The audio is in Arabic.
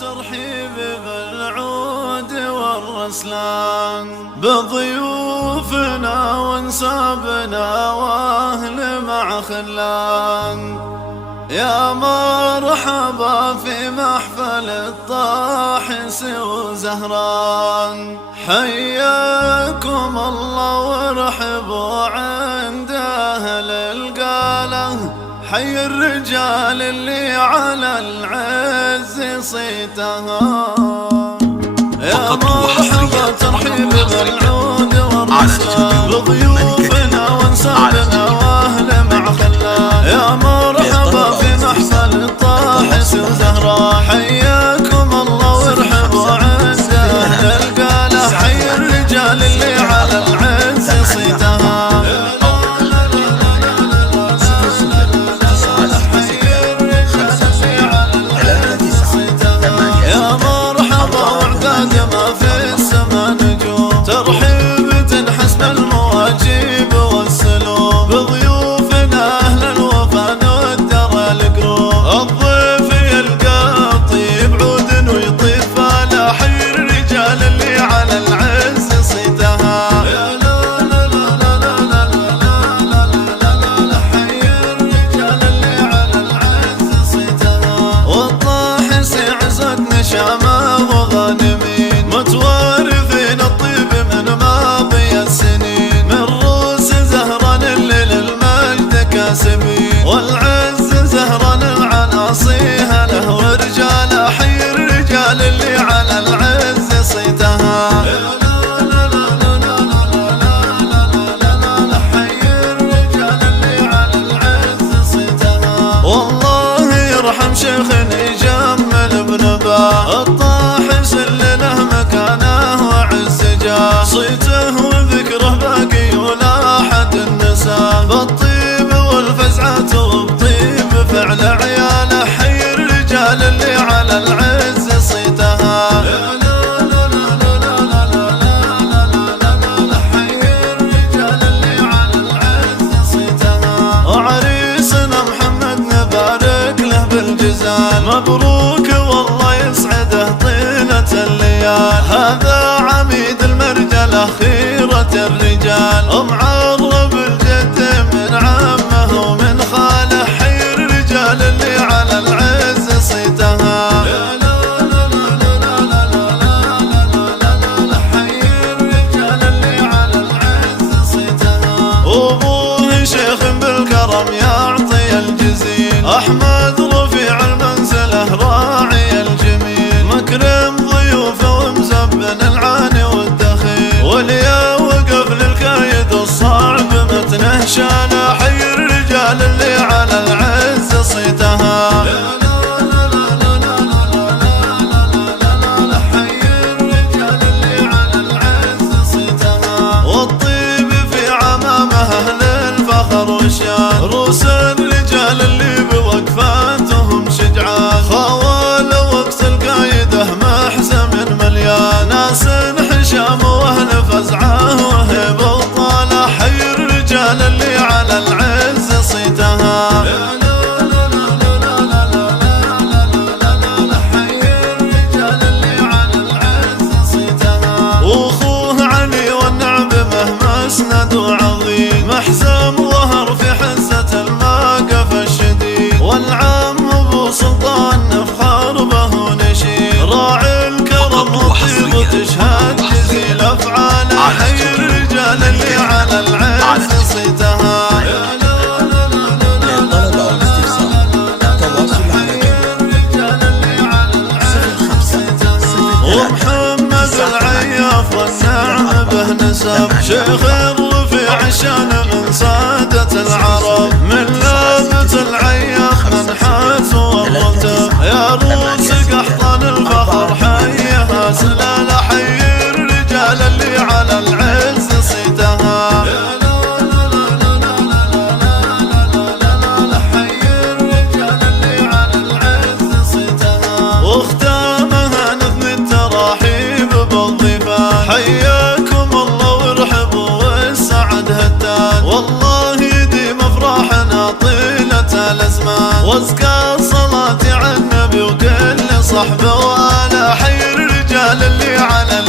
ترحيب بالعود والرسلان بضيوفنا وانسابنا واهل مع خلان. يا مرحبا في محفل الطاحس وزهران، حياكم الله وارحبوا عند أهل القاله، حي الرجال اللي على العز صيتها. يا مرحبا ترحيب بالعود والرسلان بضيوفنا وانسابنا واهل مع خلان. يا مرحبا في محفل الطاحس وزهران، حياكم الله وارحبوا عند أهل القاله، حي الرجال اللي على العز صيتها. ترحيب تنحسب المواجيب والسلوب بضيوفنا أهل الوفا ندر القلوب. الضيف يلقى طيب عود ويطيف على حي الرجال اللي على العز صيتها. يا لا لا لا لا لا لا لا لا حي الرجال اللي على العز صيتها. والطاحس يعزق نشامه وغانمين متوارثين الطيب من ماضي السنين، من روس زهران اللي للمجد كاسبين، والعز زهران العناصيها له ورجاله، حي الرجال اللي على العز صيتها. والله يرحم شيخنا يجمل بنباه الطاحس اللي له مكانه وعز جاه، صيته وذكره باقي ولا أحد النساه، بالطيب والفزعة وبطيب فعل عياله، حي الرجال اللي على العز صيتها. وعريسنا محمد نبارك له بالجزال، مبروك والله يسعده طيلة الليال، هذا عميد المرجلة خيرة الرجال، معرب الجد من عمه ومن خاله، حي الرجال اللي على العز صيتها. وابوه شيخ بالكرم يعطي الجزيل، احمد رفيع المنزله راعي الجميل، مكرم ضيوفه ومزبن العاني والدخيل، واليا وقف للكايد الصعب متنه شانه، حي الرجال اللي على العز صيتها. والطيب في عمامه اهل الفخر والشان، روس الرجال اللي بوقفاتهم شجعان، خوال وقت القايده محزم مليان، ناس حشام واهل فزعه وهب وطاله، حي الرجال اللي على العز صيتها. واخوه علي والنعبه مسند وعظيم، محزم ظهر في حزة الموقف الشديد، والعم ابو سلطان نفخر به نشيد، راعي الكرم والطيب وتشهد جزيل افعاله، حي الرجال اللي على العز صيتها. ومحمد العياف والنعم به نسب، شيخ الرفيع شان من سادة العرب، من لابة العياف منحاس والرتب، يا روس قحطان الفخر حيها سلالة، حي الرجال اللي على العز صيتها. واختامها نظم التراحيب بالضيفان، حياكم الله وارحبوا والسعد هتان، والله يديم افراحنا طيلة الازمان، وازكى صلاتي على النبي وكل صحبه على